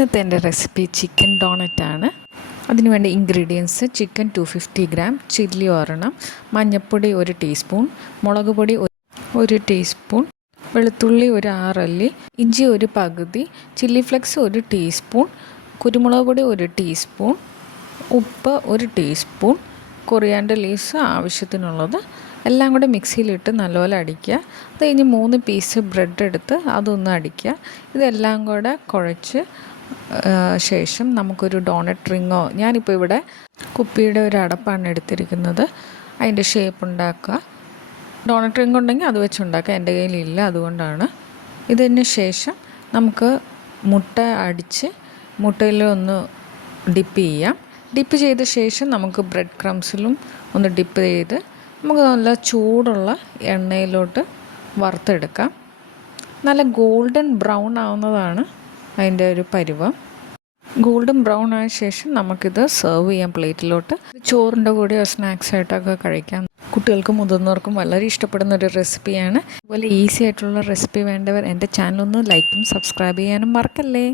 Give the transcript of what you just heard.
ഇന്നത്തെ എൻ്റെ recipe chicken ഡോണറ്റാണ്. അതിനുവേണ്ട ഇൻഗ്രീഡിയൻസ്: ചിക്കൻ 250 ഗ്രാം, ചില്ലി ഒരെണ്ണം, മഞ്ഞൾപ്പൊടി 1 ടീസ്പൂൺ, മുളക് പൊടി 1 ടീസ്പൂൺ, വെളുത്തുള്ളി 6 അല്ലി, ഇഞ്ചി 1 പകുതി, ചില്ലി ഫ്ലെക്സ് 1 ടീസ്പൂൺ, കുരുമുളക് പൊടി 1 ടീസ്പൂൺ, ഉപ്പ് 1 ടീസ്പൂൺ, കൊറിയാണ്ടർ ലീവ്സ് ആവശ്യത്തിനുള്ളത്. എല്ലാം കൂടെ മിക്സിയിലിട്ട് നല്ലപോലെ അടിക്കുക. അത് കഴിഞ്ഞ് 3 പീസ് ബ്രെഡ് എടുത്ത് അതൊന്ന് അടിക്കുക. ഇതെല്ലാം കൂടെ കുഴച്ച് ശേഷം നമുക്കൊരു ഡോണറ്റ് റിങ്ങോ, ഞാനിപ്പോൾ ഇവിടെ കുപ്പിയുടെ ഒരു അടപ്പാണ് എടുത്തിരിക്കുന്നത്, അതിൻ്റെ ഷേപ്പ് ഉണ്ടാക്കുക. ഡോണറ്റ് റിങ് ഉണ്ടെങ്കിൽ അത് വെച്ച് ഉണ്ടാക്കുക, എൻ്റെ കയ്യിലില്ല, അതുകൊണ്ടാണ്. ഇതിന് ശേഷം നമുക്ക് മുട്ട അടിച്ച് മുട്ടയിൽ ഒന്ന് ഡിപ്പ് ചെയ്യാം. ഡിപ്പ് ചെയ്ത ശേഷം നമുക്ക് ബ്രെഡ് ക്രംസിലും ഒന്ന് ഡിപ്പ് ചെയ്ത് നമുക്ക് നല്ല ചൂടുള്ള എണ്ണയിലോട്ട് വറുത്തെടുക്കാം. നല്ല ഗോൾഡൻ ബ്രൗൺ ആവുന്നതാണ് അതിൻ്റെ ഒരു പരുവം. ഗോൾഡൻ ബ്രൗൺ ആയ ശേഷം നമുക്കിത് സെർവ് ചെയ്യാം പ്ലേറ്റിലോട്ട്. ചോറിൻ്റെ കൂടെയോ സ്നാക്സ് ആയിട്ടൊക്കെ കഴിക്കാം. കുട്ടികൾക്കും മുതിർന്നവർക്കും വളരെ ഇഷ്ടപ്പെടുന്ന ഒരു റെസിപ്പിയാണ്. അതുപോലെ ഈസി ആയിട്ടുള്ള റെസിപ്പി വേണ്ടവർ എൻ്റെ ചാനലൊന്ന് ലൈക്കും സബ്സ്ക്രൈബ് ചെയ്യാനും മറക്കല്ലേ.